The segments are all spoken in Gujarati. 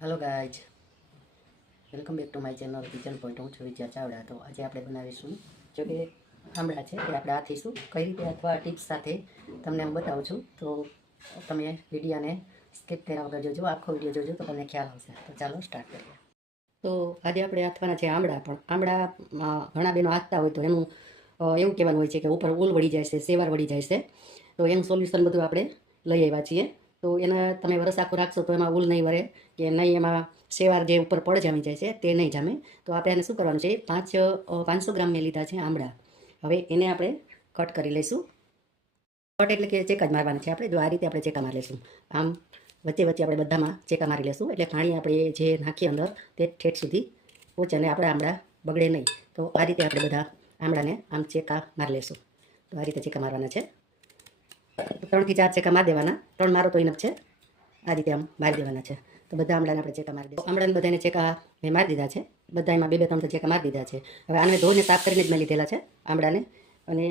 Hello guys, welcome back to my channel kitchen point. હું છું વિજય ચાવડા। તો આજે આપણે બનાવીશું જો કે આમળા છે કે આપણે આથીશું કઈ રીતે અથવા ટિપ્સ સાથે તમને હું બતાવું છું। તો તમે વિડીયોને સ્કીપ કર્યા વગર જોજો, આખો વિડીયો જોજો તો તમને ખ્યાલ આવશે। તો ચાલો સ્ટાર્ટ કરીએ। તો આજે આપણે આથવાના છે આમળા। પણ આમળા ઘણા બહેનો આથતા હોય તો એનું એવું કહેવાનું હોય છે કે ઉપર ઉલ વળી જાય છે, સેવાર વળી જાય છે। તો એનું સોલ્યુશન બધું આપણે લઈ આવ્યા છીએ। તો એના તમે વરસ આખું રાખશો તો એમાં ઉલ નહીં વળે કે નહીં, એમાં સેવાર જે ઉપર પડ જામી જાય છે તે નહીં જામે। તો આપણે એને શું કરવાનું છે, 500 ગ્રામ મેં લીધા છે આમળા। હવે એને આપણે કટ કરી લઈશું। કટ એટલે કે ચેકા જ મારવાના છે આપણે। જો આ રીતે આપણે ચેકા મારી લઈશું, આમ વચ્ચે વચ્ચે આપણે બધામાં ચેકા મારી લઈશું, એટલે પાણી આપણે જે નાખીએ અંદર તે ઠેઠ સુધી પહોંચે અને આપણા આમળા બગડે નહીં। તો આ રીતે આપણે બધા આમળાને આમ ચેકા મારી લઈશું। તો આ રીતે ચેકા મારવાના છે, 3 થી 4 ચેકા મારી દેવાના। 3 મારો તો ઇનફ છે, આ રીતે આમ મારી દેવાના છે। તો બધા આમળાને આપણે ચેકા મારી દઈશું। આમળાને બધાને ચેકા મેં મારી દીધા છે, બધા એમાં 2-3 ચેકા મારી દીધા છે। હવે આને ધોઈને સાફ કરીને જ મેં લીધેલા છે આમળાને, અને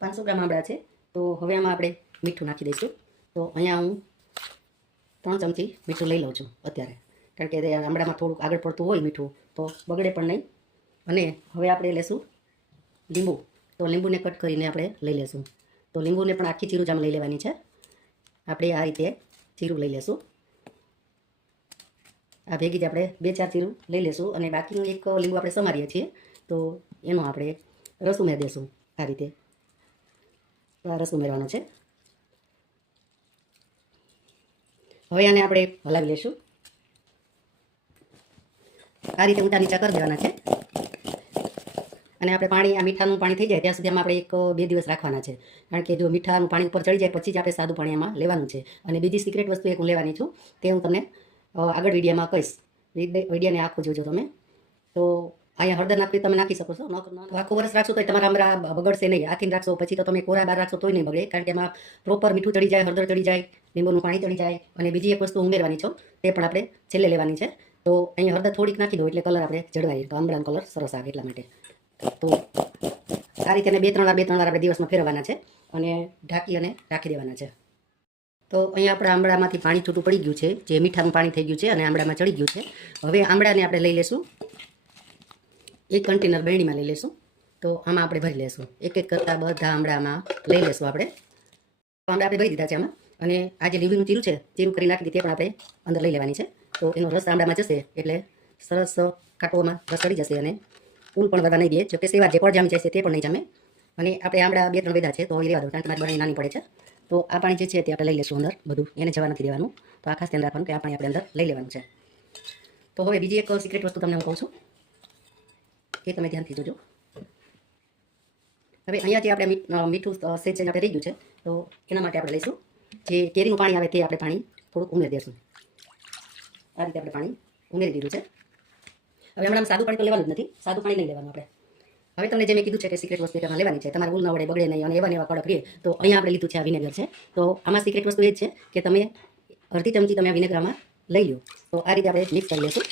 500 ગ્રામ આમળા છે। તો હવે આમાં આપણે મીઠું નાખી દઈશું। તો અહીંયા હું 3 ચમચી મીઠું લઈ લઉં છું અત્યારે, કારણ કે આમળામાં થોડુંક આગળ પડતું હોય મીઠું તો બગડે પણ નહીં। અને હવે આપણે લેશું લીંબુ। તો લીંબુને કટ કરીને આપણે લઈ લેશું। તો લીંબુને પણ આખી ચીરું જ આમ લઈ લેવાની છે આપણે, આ રીતે ચીરું લઈ લેશું। આ ભેગી જ આપણે 2-4 ચીરું લઈ લેશું, અને બાકીનું એક લીંબુ આપણે સમારીએ છીએ તો એનો આપણે રસ ઉમેરી દેશું। આ રીતે આ રસ ઉમેરવાનો છે। હવે આને આપણે હલાવી લેશું, આ રીતે ઊંટા નીચા કરી દેવાના છે। અને આપણે પાણી, આ મીઠાનું પાણી થઈ જાય ત્યાં સુધી આમાં આપણે 1-2 દિવસ રાખવાના છે, કારણ કે જો મીઠાનું પાણી ઉપર ચડી જાય પછી જ આપણે સાદું પાણી આમાં લેવાનું છે। અને બીજી સિક્રેટ વસ્તુ એક હું લેવાની છું, તે હું તમને આગળ વિડીયોમાં કહીશ, વિડીયોને આખું જોજો તમે। તો અહીંયા હળદર નાખવી તમે નાખી શકો છો, આખું વર્ષ રાખશો તો તમારા આમળા બગડશે નહીં। આથીને રાખશો પછી તો તમે કોરા બાર રાખશો તોય નહીં બગડે, કારણ કે એમાં પ્રોપર મીઠું ચડી જાય, હળદર ચડી જાય, લીંબુનું પાણી ચડી જાય। અને બીજી એક વસ્તુ ઉમેરવાની છો તે પણ આપણે છેલ્લે લેવાની છે। તો અહીંયા હળદર થોડીક નાખી દો એટલે કલર આપણે જળવાય, તો આમળાનો કલર સરસ આવે એટલા માટે। તો આ રીતે 2-3 વાર આપણે દિવસમાં ફેરવવાના છે અને ઢાંકી અને રાખી દેવાના છે। તો અહીંયા આપણા આમળામાંથી પાણી છૂટું પડી ગયું છે, જે મીઠાનું પાણી થઈ ગયું છે અને આમળામાં ચડી ગયું છે। હવે આમળાને આપણે લઈ લેશું, એક કન્ટેનર બેરણીમાં લઈ લેશું। તો આમાં આપણે ભરી લેશું, એક કરતાં બધા આમળામાં લઈ લેશું આપણે। આમળા આપણે ભરી દીધા છે આમાં, અને આ જે લીંબુનું ચીરું છે, ચીરું કરી નાખી દીધી, તે પણ આપણે અંદર લઈ લેવાની છે। તો એનો રસ આમળામાં જશે એટલે સરસ કાંટોમાં રસ ચડી જશે, અને ઉલ પણ વધવા નહીં દે, જો કે સેવા જે પડ જામી જાય છે તે પણ નહીં જામે। અને આપણે આમળા 2-3 વેધા છે તો એ લેવા દો, કારણ કે મારી બરણી નાની પડે છે। તો આ પાણી જે છે તે આપણે લઈ લેશું અંદર, બધું એને જવા નથી દેવાનું। તો આ ખાસ ધ્યાન રાખવાનું કે આ પાણી આપણે અંદર લઈ લેવાનું છે। તો હવે બીજી એક સિક્રેટ વસ્તુ તમને હું કહું છું, એ તમે ધ્યાનથી જોજો। હવે અહીંયા જે આપણે મીઠું સેજ આપણે રહી ગયું છે, તો એના માટે આપણે લઈશું જે કેરીનું પાણી આવે તે આપણે પાણી થોડુંક ઉમેરી દઈશું। આ રીતે આપણે પાણી ઉમેરી દીધું છે। હવે હમણાં સાદું પાણી તો લેવાનું જ નથી, સાદું પાણી નહીં લેવાનું આપણે। હવે તમને જે મેં કીધું છે કે સિક્રેટ વસ્તુ એમાં લેવાની છે, તમારે ઉલ ન વડે, બગડે નહીં, અને એવા કડક રહે, તો અહીંયા આપણે લીધું છે આ વિનેગર છે। તો આમાં સિક્રેટ વસ્તુ એ જ છે કે તમે અડધી ચમચી તમે આ વિનેગર આમાં લઈ લો। તો આ રીતે આપણે મિક્સ કરી લઈશું।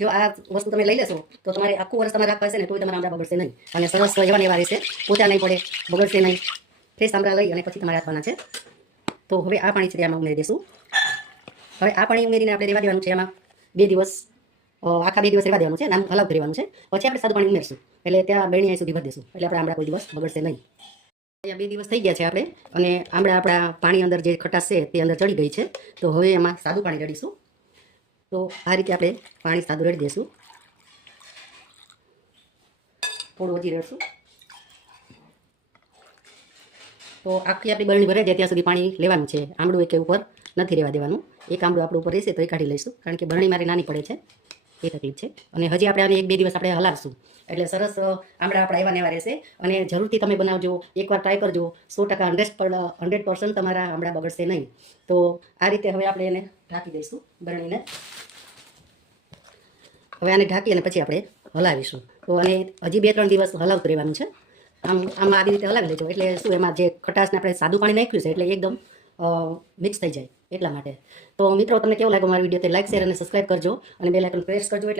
જો આ વસ્તુ તમે લઈ લેશો તો તમારે આખું વર્ષ તમારે રાખવા હશે ને તોય તમારા આમળા બગડશે નહીં, અને સરસ એવા રહેશે, પોચા નહીં પડે, બગડશે નહીં। ફ્રેશ આમળા લઈ અને પછી તમારે રાખવાના છે। તો હવે આ પાણી છે આમાં ઉમેરી દઈશું। હવે આ પાણી ઉમેરીને આપણે રહેવા દેવાનું છે આમાં 2 દિવસ, આખા 2 દિવસ રહેવા દેવાનું છે, નામ હલાવતું રહેવાનું છે। પછી આપણે સાદું પાણી ઉમેરશું, એટલે ત્યાં બેણી સુધી ભરી દઈશું, એટલે આપણે આમળા કોઈ દિવસ બગડશે નહીં। અહીંયા 2 દિવસ થઈ ગયા છે આપણે, અને આમળા આપણા પાણી અંદર જે ખટાશ છે તે અંદર ચડી ગઈ છે। તો હવે એમાં સાદું પાણી રેડીશું। તો આ રીતે આપણે પાણી સાદું રેડી દઈશું, થોડું હજી રેડશું। તો આખી આપણી બરણી ભરાઈ જાય ત્યાં સુધી પાણી લેવાનું છે, આમળું એક ઉપર નથી રહેવા દેવાનું। એક આમળું આપણું ઉપર રહેશે તો એ કાઢી લઈશું, કારણ કે બરણી મારી નાની પડે છે એ તકલીફ છે। અને હજી આપણે આને 1-2 દિવસ આપણે હલાવશું, એટલે સરસ આમળા આપણા એવા ને એવા રહેશે। અને જરૂરથી તમે બનાવજો, એકવાર ટ્રાય કરજો, 100% 100% તમારા આમળા બગડશે નહીં। તો આ રીતે હવે આપણે એને ઢાંકી દઈશું બરણીને। હવે આને ઢાંકી અને પછી આપણે હલાવીશું। તો અને હજી 2-3 દિવસ હલાવતું રહેવાનું છે। આમાં આવી રીતે હલાવી લેજો, એટલે શું એમાં જે ખટાશને આપણે સાદું પાણી નાખ્યું છે એટલે એકદમ મિક્સ થઈ જાય એટલા માટે। તો મિત્રો તમને કેવો લાગ્યો મારો વિડીયો, તે લાઈક, શેર અને સબસ્ક્રાઈબ કરજો, અને બેલ આઇકન પ્રેસ કરજો, એટલે